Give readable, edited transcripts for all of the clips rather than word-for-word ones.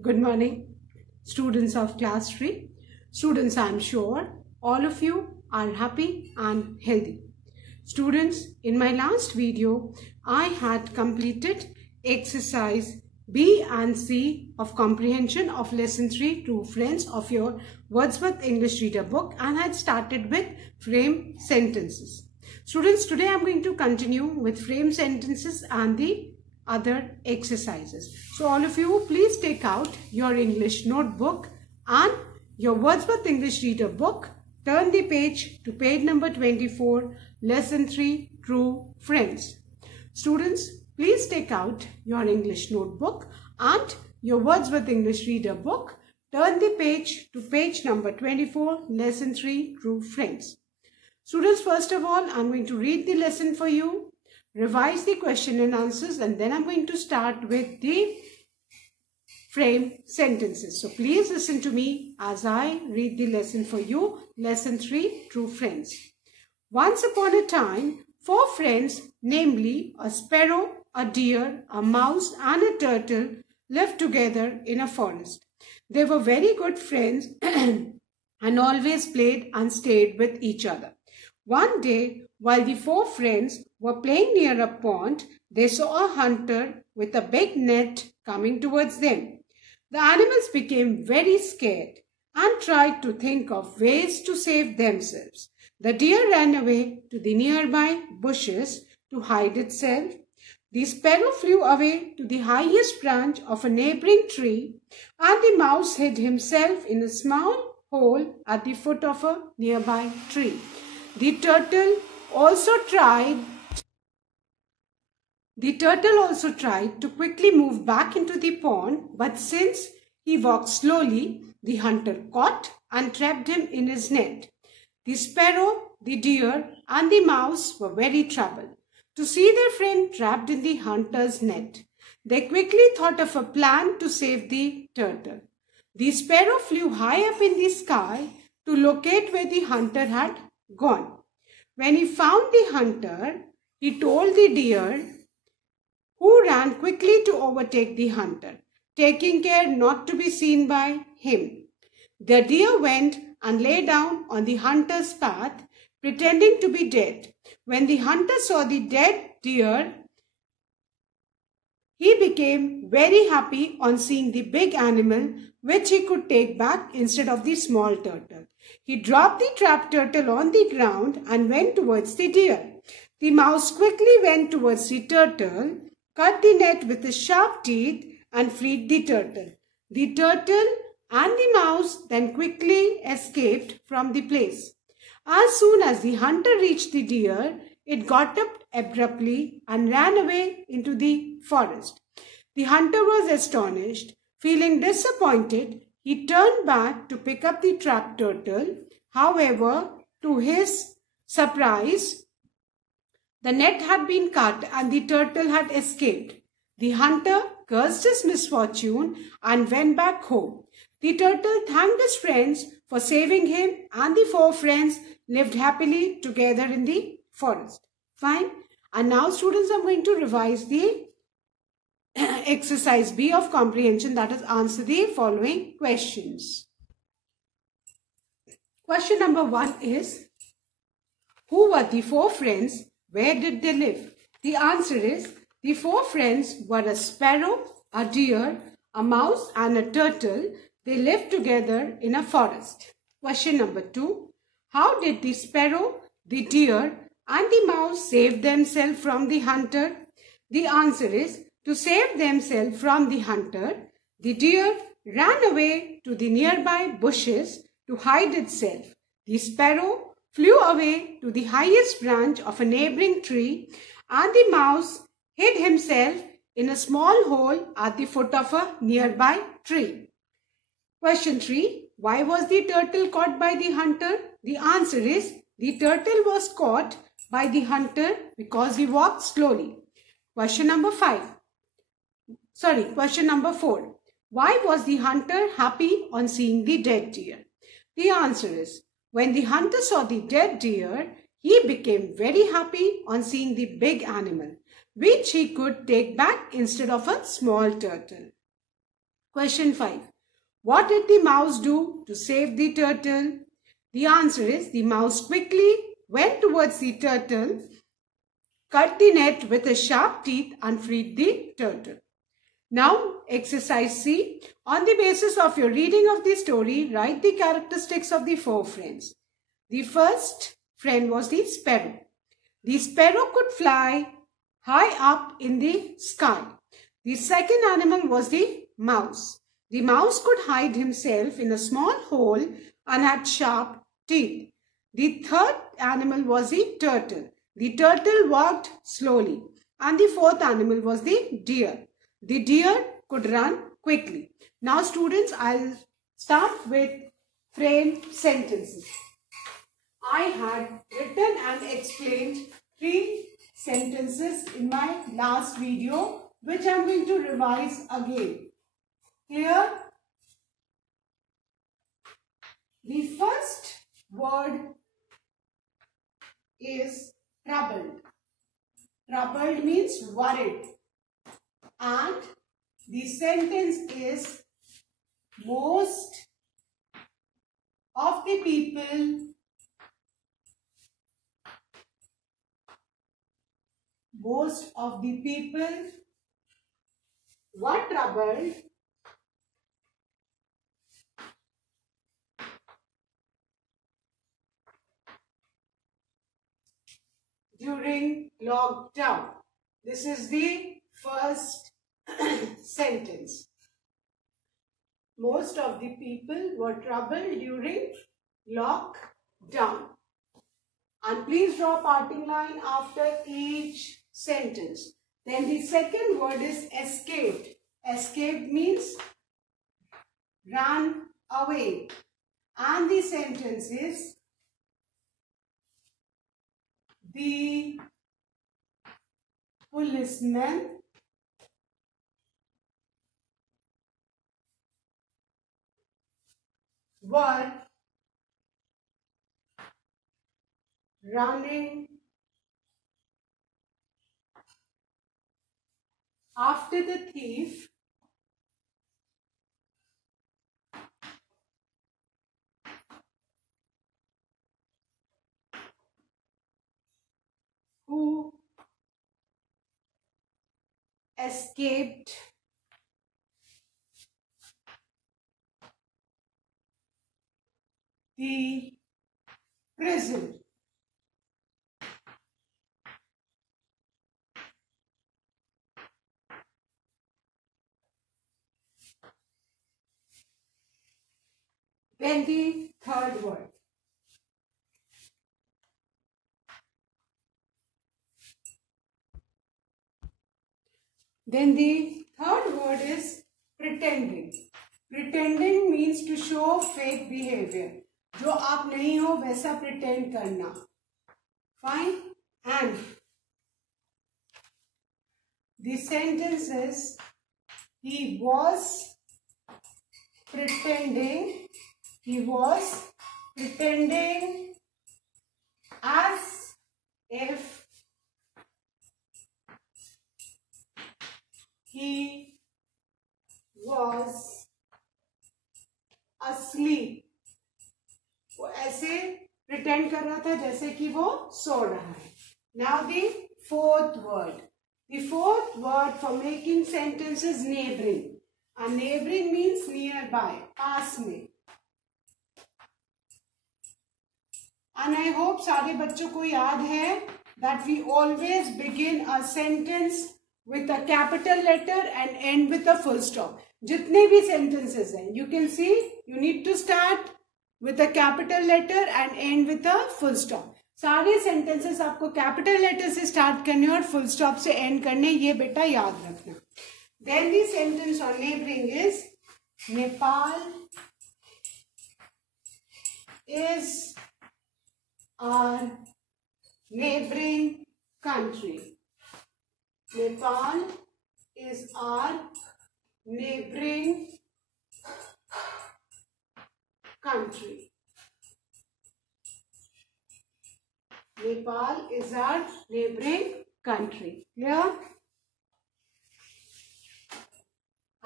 Good morning, students of class 3. Students, I am sure all of you are happy and healthy. Students, in my last video, I had completed exercise B and C of comprehension of lesson 3 True Friends of your Wordsworth English Reader book and had started with frame sentences. Students, today I am going to continue with frame sentences and the other exercises. So all of you, please take out your English notebook and your Wordsworth English Reader book. Turn the page to page number 24, lesson 3, True Friends. Students, please take out your English notebook and your Wordsworth English Reader book. Turn the page to page number 24, lesson 3, True Friends. Students, first of all, I'm going to read the lesson for you, revise the question and answers, and then I'm going to start with the frame sentences. So please listen to me as I read the lesson for you. Lesson 3, True Friends. Once upon a time, 4 friends, namely a sparrow, a deer, a mouse and a turtle, lived together in a forest. They were very good friends and always played and stayed with each other. One day, while the 4 friends were playing near a pond, they saw a hunter with a big net coming towards them. The animals became very scared and tried to think of ways to save themselves. The deer ran away to the nearby bushes to hide itself. The sparrow flew away to the highest branch of a neighboring tree, and the mouse hid himself in a small hole at the foot of a nearby tree. The turtle also tried to quickly move back into the pond, but since he walked slowly, the hunter caught and trapped him in his net. The sparrow, the deer, and the mouse were very troubled to see their friend trapped in the hunter's net. They quickly thought of a plan to save the turtle. The sparrow flew high up in the sky to locate where the hunter had gone. When he found the hunter, he told the deer, who ran quickly to overtake the hunter, taking care not to be seen by him. The deer went and lay down on the hunter's path, pretending to be dead. When the hunter saw the dead deer, he became very happy on seeing the big animal which he could take back instead of the small turtle. He dropped the trapped turtle on the ground and went towards the deer. The mouse quickly went towards the turtle, cut the net with his sharp teeth and freed the turtle. The turtle and the mouse then quickly escaped from the place. As soon as the hunter reached the deer, it got up abruptly and ran away into the forest. The hunter was astonished. Feeling disappointed, he turned back to pick up the trapped turtle. However, to his surprise, the net had been cut and the turtle had escaped. The hunter cursed his misfortune and went back home. The turtle thanked his friends for saving him, and the 4 friends lived happily together in the forest. Fine. And now, students, I'm going to revise the exercise B of comprehension, that is, answer the following questions. Question number 1 is, who were the 4 friends? Where did they live? The answer is, the 4 friends were a sparrow, a deer, a mouse and a turtle. They lived together in a forest. Question number 2, how did the sparrow, the deer and the mouse save themselves from the hunter? The answer is, to save themselves from the hunter, the deer ran away to the nearby bushes to hide itself. The sparrow flew away to the highest branch of a neighboring tree, and the mouse hid himself in a small hole at the foot of a nearby tree. Question 3. Why was the turtle caught by the hunter? The answer is, the turtle was caught by the hunter because he walked slowly. Question number 4. Why was the hunter happy on seeing the dead deer? The answer is, when the hunter saw the dead deer, he became very happy on seeing the big animal, which he could take back instead of a small turtle. Question 5. What did the mouse do to save the turtle? The answer is the mouse quickly went towards the turtle, cut the net with his sharp teeth and freed the turtle. Now, exercise C. On the basis of your reading of the story, write the characteristics of the 4 friends. The first friend was the sparrow. The sparrow could fly high up in the sky. The second animal was the mouse. The mouse could hide himself in a small hole and had sharp teeth. The third animal was the turtle. The turtle walked slowly. And the fourth animal was the deer. The deer could run quickly. Now students, I'll start with frame sentences. I had written and explained 3 sentences in my last video, which I'm going to revise again. Clear? The first word is troubled. Troubled means worried. And the sentence is most of the people were troubled during lockdown. This is the first sentence. Most of the people were troubled during lockdown. And please draw parting line after each sentence. Then the second word is escaped. Escaped means ran away. And the sentence is the policemen were running after the thief who escaped the prison. Then the third word. Then the third word is pretending. Pretending means to show fake behavior. जो आप नहीं हो वैसा pretend करना. Fine? And the sentence is he was pretending as if he was asleep. वो ऐसे pretend कर रहा था जैसे कि वो सो रहा है. Now the fourth word. The fourth word for making sentence is neighboring. And neighboring means nearby, पास में. And I hope सारे बच्चों को याद है that we always begin a sentence with a capital letter and end with a full stop. जितने भी sentences हैं, you can see you need to start with a capital letter and end with a full stop. सारे sentences आपको capital letter से start करने और full stop से end करने, ये बेटा याद रखना. Then the sentence on neighboring is Nepal is our neighboring country. Nepal is our neighboring country. Nepal is our neighboring country. Clear?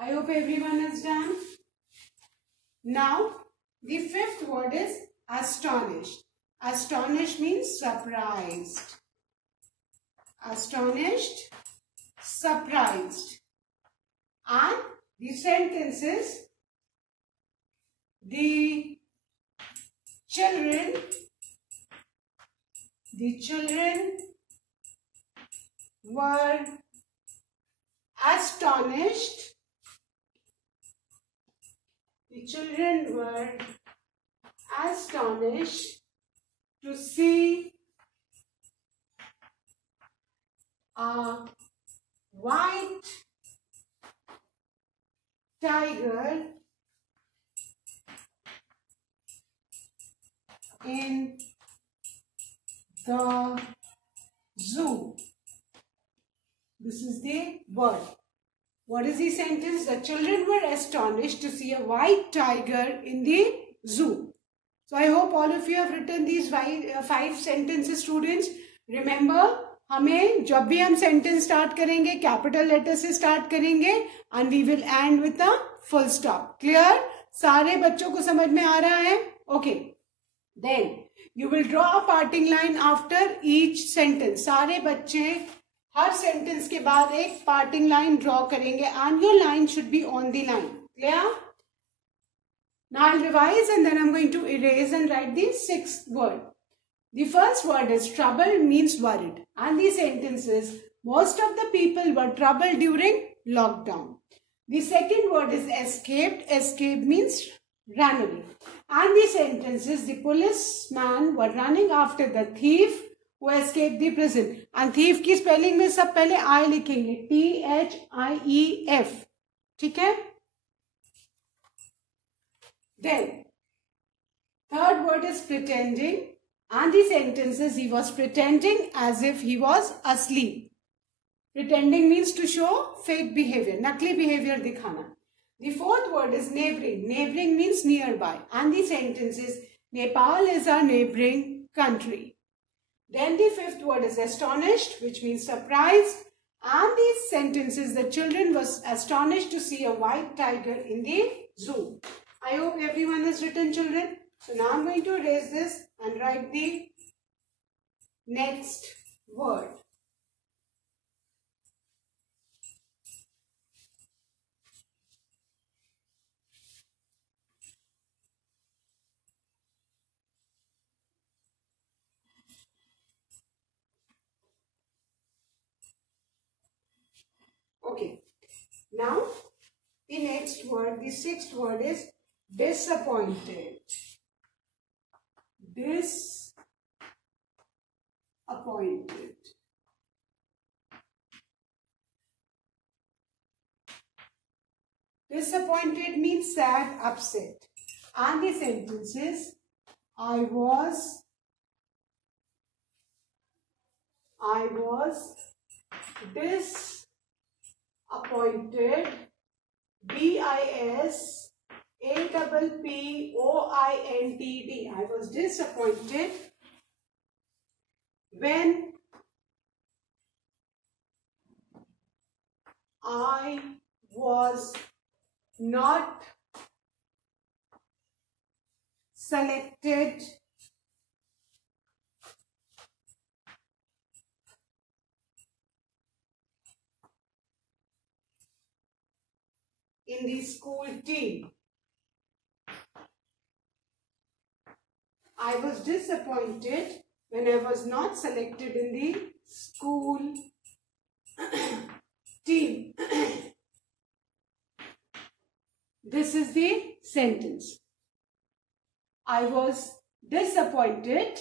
I hope everyone is done. Now, the fifth word is astonished. Astonished means surprised. Astonished, surprised. And the sentence is, the children were astonished. The children were astonished to see a white tiger in the zoo. This is the word. What is the sentence? The children were astonished to see a white tiger in the zoo. So I hope all of you have written these five sentences, students. Remember, हमें जब भी हम sentence start करेंगे, capital letter से start करेंगे, and we will end with a full stop. Clear? सारे बच्चों को समझ में आ रहा है? Okay. Then you will draw a parting line after each sentence. सारे बच्चे हर sentence के बाद एक parting line draw करेंगे, and your line should be on the line. Clear? Now I'll revise and then I'm going to erase and write the sixth word. The first word is trouble, means worried. And the sentence is, most of the people were troubled during lockdown. The second word is escaped. Escape means ran away. And the sentence is, the policeman were running after the thief who escaped the prison. And thief की spelling में सब पहले I लिखेंगे, THIEF. ठीक है? Then, third word is pretending. And the sentence is, he was pretending as if he was asleep. Pretending means to show fake behavior, nakli behavior dikhana. The fourth word is neighboring. Neighboring means nearby. And the sentence is, Nepal is our neighboring country. Then the fifth word is astonished, which means surprised. And the sentence is, the children was astonished to see a white tiger in the zoo. I hope everyone has written, children. So now I'm going to erase this and write the next word. Okay. Now the next word, the sixth word is disappointed. Disappointed. Disappointed means sad, upset. And the sentence is, I was disappointed. DISAPPOINTED. I was disappointed when I was not selected in the school team. I was disappointed when I was not selected in the school team. This is the sentence. I was disappointed.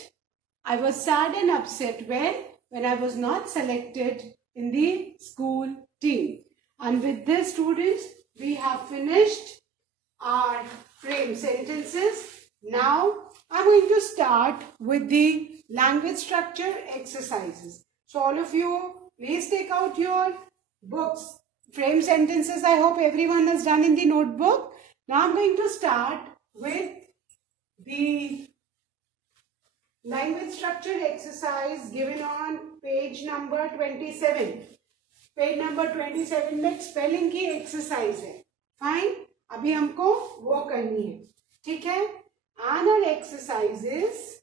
I was sad and upset when I was not selected in the school team. And with this, students, we have finished our frame sentences. Now, I'm going to start with the language structure exercises. So, all of you, please take out your books. Frame sentences, I hope everyone has done in the notebook. Now, I'm going to start with the language structure exercise given on page number 27. Page number 27 में spelling की exercise है. Fine, अभी हमको वो करनी है, ठीक है। And exercises,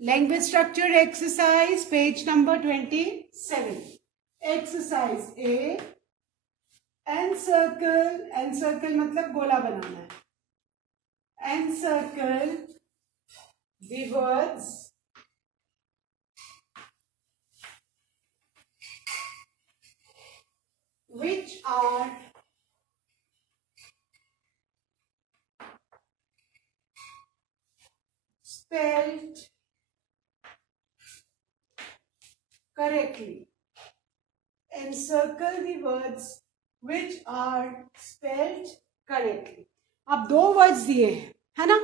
language structure exercise, page number 27. Exercise A, encircle मतलब गोला बनाना है. Encircle the words which are spelled correctly. Encircle the words which are spelled correctly. अब दो वर्ड्स दिए हैं, है ना,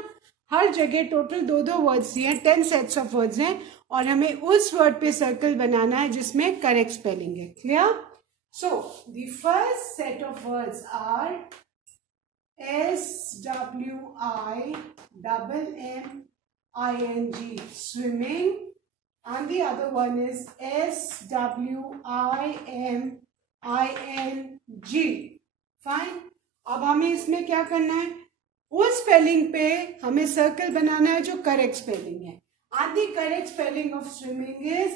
हर जगह टोटल दो वर्ड्स दिए हैं, 10 सेट्स ऑफ वर्ड्स हैं और हमें उस वर्ड पे सर्कल बनाना है जिसमें करेक्ट स्पेलिंग है. Clear? So the first set of words are SWIMMING, swimming, and the other one is SWIMING. फाइन. अब हमें इसमें क्या करना है, उस स्पेलिंग पे हमें सर्कल बनाना है जो करेक्ट स्पेलिंग है. And the correct spelling of swimming is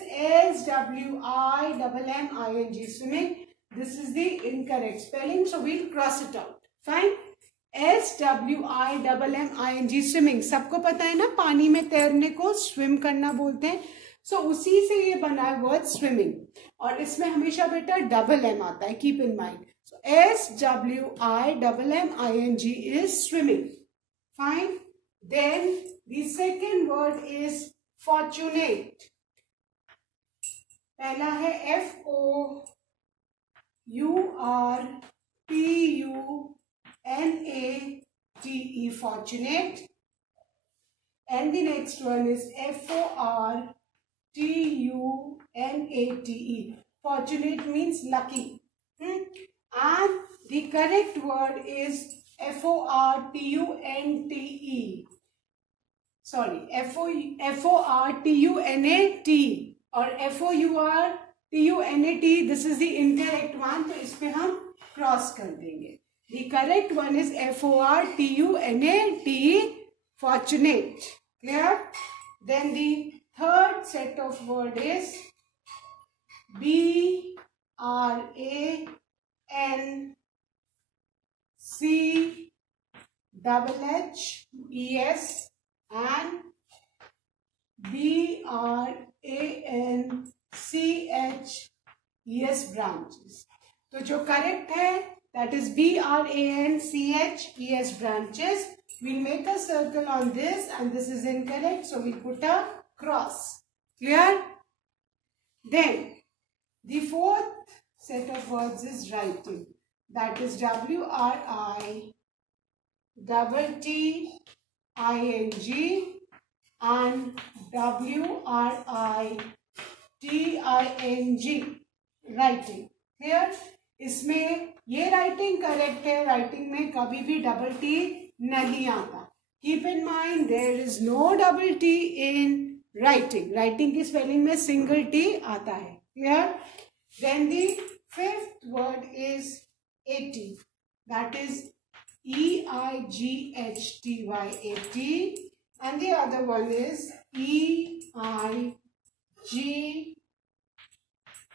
SWIMMING, swimming. This is the incorrect spelling, so we'll cross it out. Fine. SWIMMING, swimming. सबको पता है ना, पानी में तैरने को स्विम करना बोलते हैं. So उसी से ये बना है वर्ड स्विमिंग, और इसमें हमेशा बेटा डबल एम आता है, keep in mind. So SWIMMING is swimming. Fine. Then the second word is fortunate. पहला है FOURPUNATE, fortunate. And the next one is FORTUNATE. Fortunate means lucky. And the correct word is FORTUNTE. Sorry, FORTUNAT or FOURTUNAT. This is the incorrect one, तो इस पे हम cross कर देंगे. The correct one is FORTUNAT, fortunate. Clear? Then the third set of word is BRANCHES and BRANCHES, branches. तो जो correct है that is BRANCHES, branches. We'll make a circle on this, and this is incorrect, so we'll put a cross. Clear? Then the fourth set of words is writing. That is WRITTING and WRITING, writing. Clear? इसमें ये writing correct है, writing में कभी भी double t नहीं आता. Keep in mind there is no double t in writing. Writing की spelling में सिंगल टी आता है. Clear? Then the fifth word is 80. That is EIGHTY, and the other one is EIGTHY.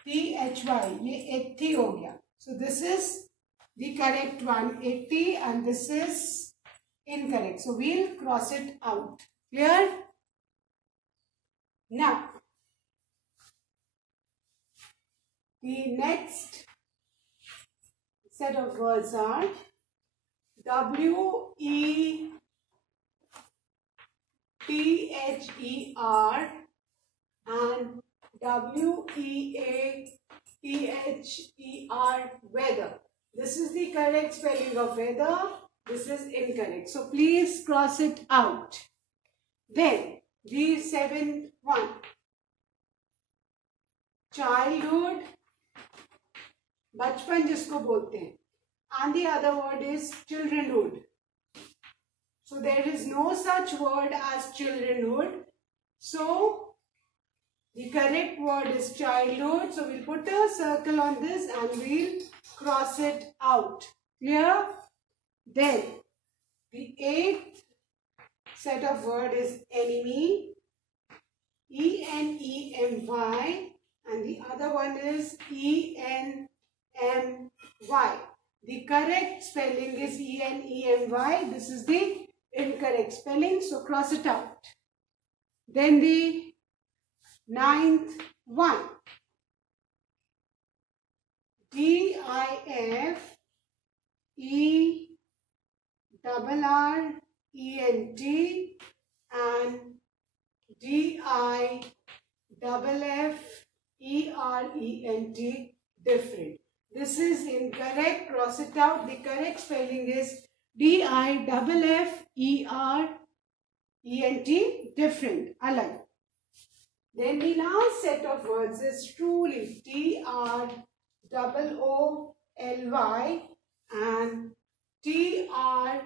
ये 80 हो गया. So this is the correct one, 80, and this is incorrect. So we'll cross it out. Clear? Now, the next set of words are WETHER and WEATHER, weather. This is the correct spelling of weather. This is incorrect. So please cross it out. Then the seventh one, childhood, बचपन जिसको बोलते हैं, and the other word is childrenhood. So there is no such word as childrenhood. So the correct word is childhood. So we'll put a circle on this and we'll cross it out. Clear? Then the eighth set of word is enemy. E-N-E-M-Y, and the other one is E-N-M-Y. The correct spelling is E-N-E-M-Y. This is the incorrect spelling, so cross it out. Then the ninth one. D-I-F-E-R-R-E-N-T and D-I-F-F-E-R-E-N-T, different. This is incorrect. Cross it out. The correct spelling is D-I-F-F-E-R-E-N-T, different, alag. Then the last set of words is truly. T-R-O-O-L-Y and T-R-U-L-Y,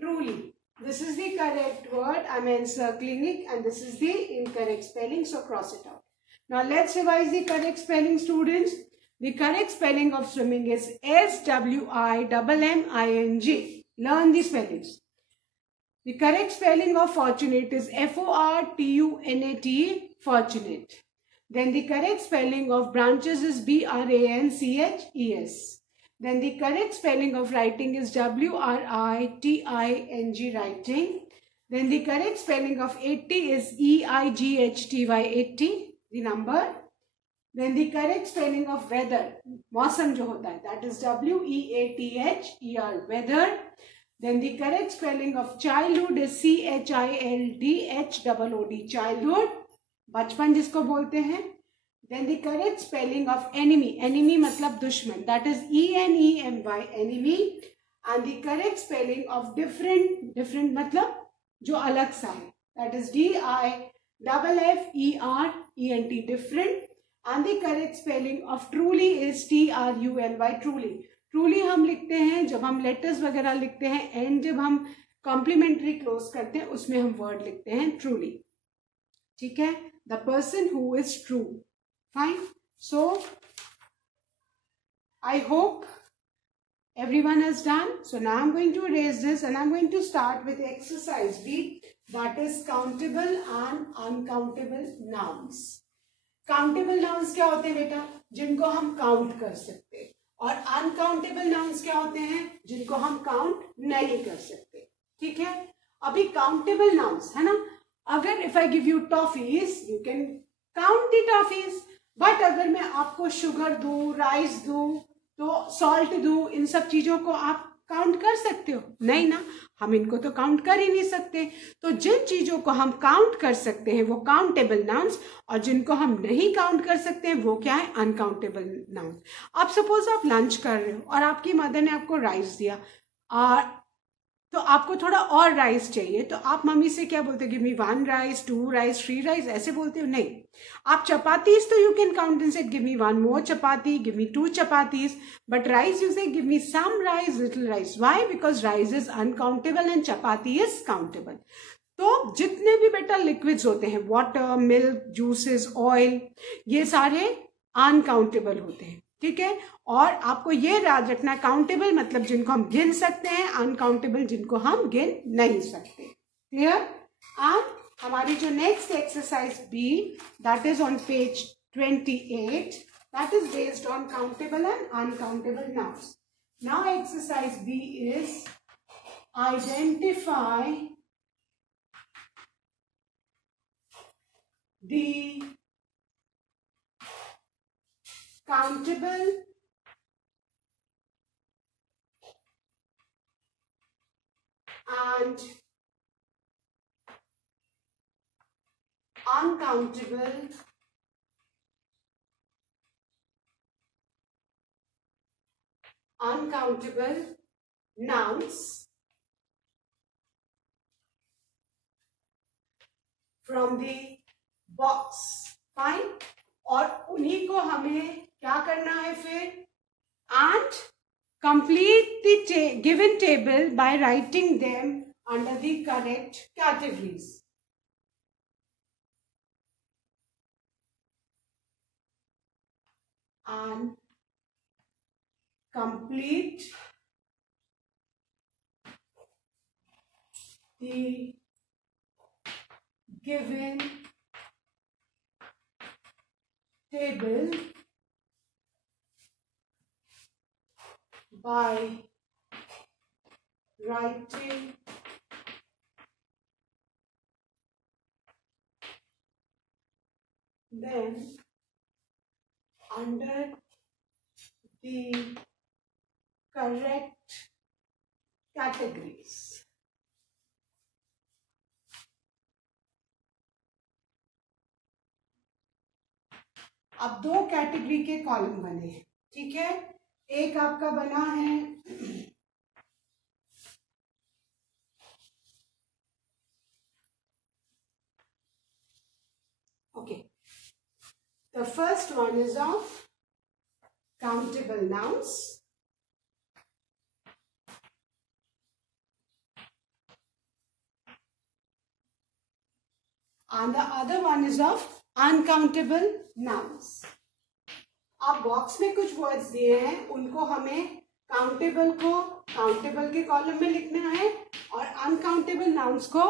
truly. This is the correct word. I'm encircling it, and this is the incorrect spelling, so cross it out. Now let's revise the correct spelling, students. The correct spelling of swimming is S-W-I-M-M-I-N-G. Learn the spellings. The correct spelling of fortunate is F-O-R-T-U-N-A-T, fortunate. Then the correct spelling of branches is B-R-A-N-C-H-E-S. Then the correct spelling of writing is W-R-I-T-I-N-G, writing. Then the correct spelling of 80 is E-I-G-H-T-Y, 80, the number. Then the correct spelling of weather, मौसम जो होता है, that is W-E-A-T-H-E-R, weather. Then the correct spelling of childhood is C-H-I-L-D-H-O-O-D, childhood, बचपन जिसको बोलते हैं. Then the correct spelling of enemy, enemy मतलब दुश्मन, that is E-N-E-M-Y, enemy. And the correct spelling of different, different मतलब जो अलग सा है, that is D-I-F-F-E-R-E-N-T, different. And the correct spelling of truly is T-R-U-L-Y, truly. Truly हम लिखते हैं जब हम letters वगैरह लिखते हैं, and जब हम complimentary close करते हैं उसमें हम word लिखते हैं truly. ठीक है? The person who is true. Fine. So I hope everyone has done. So now I'm going to erase this and I'm going to start with exercise B, that is countable and uncountable nouns. Countable nouns क्या होते हैं बेटा? जिनको हम count कर सकते हैं. और uncountable nouns क्या होते हैं? जिनको हम count नहीं कर सकते. ठीक है? अभी countable nouns है ना? अगर if I give you toffees, you can count the toffees. But अगर मैं आपको sugar दूँ, rice दूँ, तो salt दूँ, इन सब चीजों को आप काउंट कर सकते हो? नहीं ना, हम इनको तो काउंट कर ही नहीं सकते. तो जिन चीजों को हम काउंट कर सकते हैं वो काउंटेबल नाउन्स, और जिनको हम नहीं काउंट कर सकते हैं वो क्या है? Uncountable nouns. आप सपोज आप लंच कर रहे हो और आपकी मदर ने आपको राइस दिया, और तो आपको थोड़ा और राइस चाहिए, तो आप मम्मी से क्या बोलते हो? Give me 1 rice, 2 rice, 3 rice, ऐसे बोलते हो? नहीं. आप चपातीज तो you can count and say give me 1 more chapati, give me 2 chapatis, but rice you say give me some rice, little rice. Why? Because rice is uncountable and chapati is countable. तो जितने भी बेटा लिक्विड्स होते हैं, वाटर, मिल्क, जूसेस, ऑयल, ये सारे uncountable होते हैं. ठीक है? और आपको ये याद रखना, काउंटेबल मतलब जिनको हम गिन सकते हैं, अनकाउंटेबल जिनको हम गिन नहीं सकते. क्लियर? एंड हमारी जो next exercise B, that is on page 28, that is based on countable and uncountable nouns. Now exercise B is identify the countable and uncountable nouns from the box. Fine. और उन्हीं को हमें क्या करना है फिर? And complete the given table by writing them under the correct categories. And complete the given table by writing them under the correct categories. अब दो कैटेगरी के कॉलम बने हैं, ठीक है। एक आपका बना है okay, the first one is of countable nouns, and the other one is of uncountable nouns. अब बॉक्स में कुछ वर्ड्स दिए हैं, उनको हमें काउंटेबल को काउंटेबल के कॉलम में लिखना है और अनकाउंटेबल नाउन्स को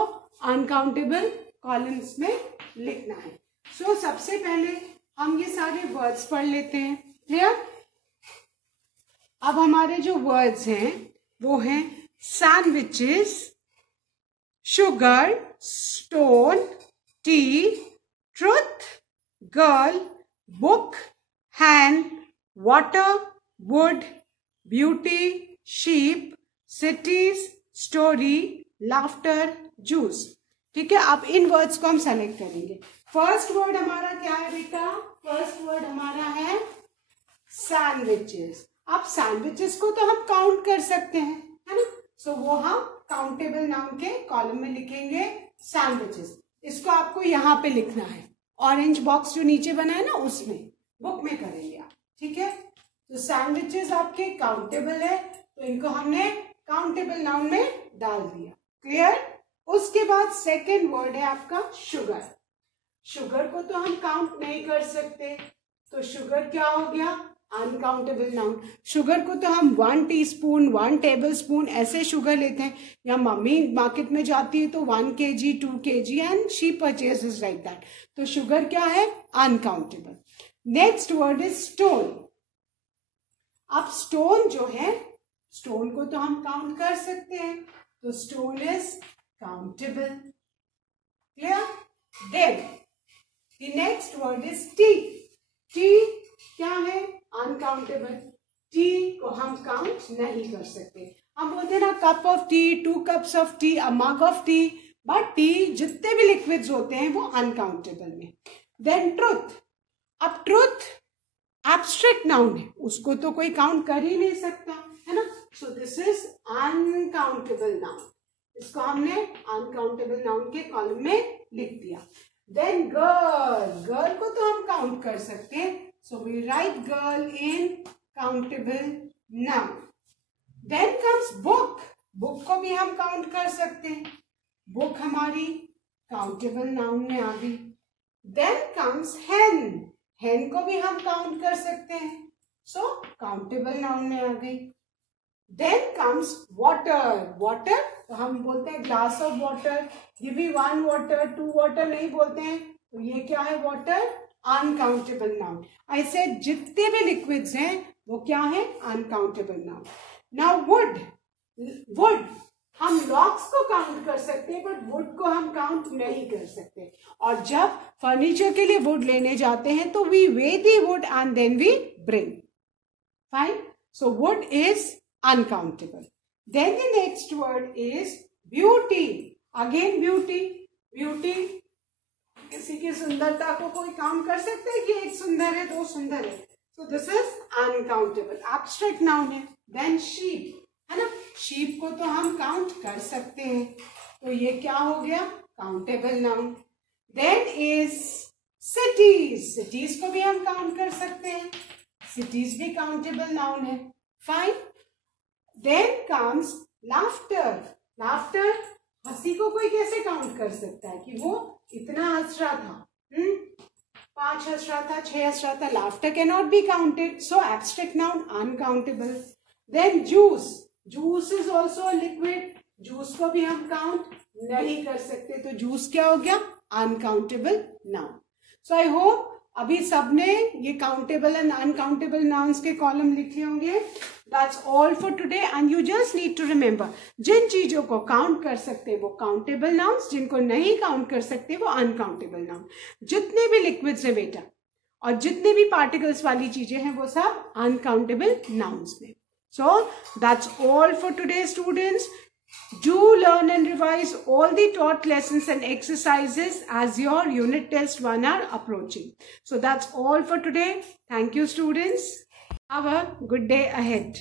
अनकाउंटेबल कॉलम्स में लिखना है। सो सबसे पहले हम ये सारे वर्ड्स पढ़ लेते हैं, क्लियर। अब हमारे जो वर्ड्स हैं वो हैं sandwiches, sugar, stone, T, truth, girl, book, hand, water, would, beauty, sheep, cities, story, laughter, juice. ठीक है, अब इन वर्ड्स को हम सेलेक्ट करेंगे। फर्स्ट वर्ड हमारा क्या है बेटा? फर्स्ट वर्ड हमारा है सैंडविचेस। अब सैंडविचेस को तो हम काउंट कर सकते हैं, है ना। सो वो हम काउंटेबल नाउन के कॉलम में लिखेंगे सैंडविचेस। इसको आपको यहाँ पे लिखना है, ऑरेंज बॉक्स जो नीचे बना है ना उसमें, बुक में करेंगे आप, ठीक है। तो सैंडविचेस आपके काउंटेबल है, तो इनको हमने काउंटेबल नाउन में डाल दिया, क्लियर। उसके बाद सेकेंड वर्ड है आपका शुगर। शुगर को तो हम काउंट नहीं कर सकते, तो शुगर क्या हो गया? Uncountable noun. शुगर को तो हम 1 टीस्पून 1 टेबल स्पून ऐसे शुगर लेते हैं, या मम्मी मार्केट में जाती है तो 1 kg 2 kg and she purchases like that. तो शुगर क्या है? Uncountable. Next word is stone. अब स्टोन जो है, स्टोन को तो हम काउंट कर सकते हैं, तो stone is countable, clear. Then the next word is tea. Tea क्या है? अनकाउंटेबल। टी को हम काउंट नहीं कर सकते। हम बोलते हैं ना cup of tea, 2 cups of tea, a mug of tea, but tea जितने भी लिक्विड्स होते हैं वो अनकाउंटेबल में। Then truth. अब ट्रुथ एब्स्ट्रैक्ट नाउन है, उसको तो कोई काउंट कर ही नहीं सकता, है ना। So this is uncountable noun. इसको हमने अनकाउंटेबल नाउन के कॉलम में लिख दिया। Then girl. गर्ल को तो हम काउंट कर सकते हैं, so we write girl in countable noun. Then comes book. book को भी हम काउंट कर सकते हैं, book हमारी countable noun में आ गई। Then comes hen. hen को भी हम काउंट कर सकते हैं, so countable noun में आ गई। Then comes water. water तो हम बोलते हैं glass of water, give me 1 water 2 water नहीं बोलते हैं, तो ये क्या है? water uncountable noun. ऐसे जितने भी लिक्विड्स हैं वो क्या है? Uncountable noun. Now would. Would हम लॉक्स को काउंट कर सकते हैं, बट वुड को हम काउंट नहीं कर सकते। और जब फर्नीचर के लिए वुड लेने जाते हैं तो we weigh the wood and then we bring, fine. So wood is uncountable. Then the next word is beauty. Again beauty. Beauty किसी की सुंदरता को कोई काउंट कर सकते हैं कि एक सुंदर है 2 सुंदर है, so this is uncountable, abstract noun है। देन शीप, है ना। शीप को तो हम काउंट कर सकते हैं, तो ये क्या हो गया? Countable noun. Then is cities. Cities को भी हम काउंट कर सकते हैं, सिटीज भी काउंटेबल नाउन है, fine. Then comes laughter. Laughter, हंसी को कोई कैसे काउंट कर सकता है कि वो इतना हंस रहा था, 5 हंस रहा था, 6 हंस रहा था। Laughter can not be counted, so abstract noun uncountable. Then juice. Juice is also a liquid. Juice को भी हम count नहीं कर सकते, तो juice क्या हो गया? Uncountable noun. So I hope अभी सबने ये countable and uncountable nouns के column लिखे होंगे. That's all for today and you just need to remember, जिन चीजों को count कर सकते वो countable nouns, जिनको नहीं count कर सकते वो uncountable noun. जितने भी liquids हैं बेटा और जितने भी particles वाली चीजें हैं वो सब uncountable nouns में. So that's all for today, students. Do learn and revise all the taught lessons and exercises as your unit test 1 are approaching. So that's all for today. Thank you, students. Have a good day ahead.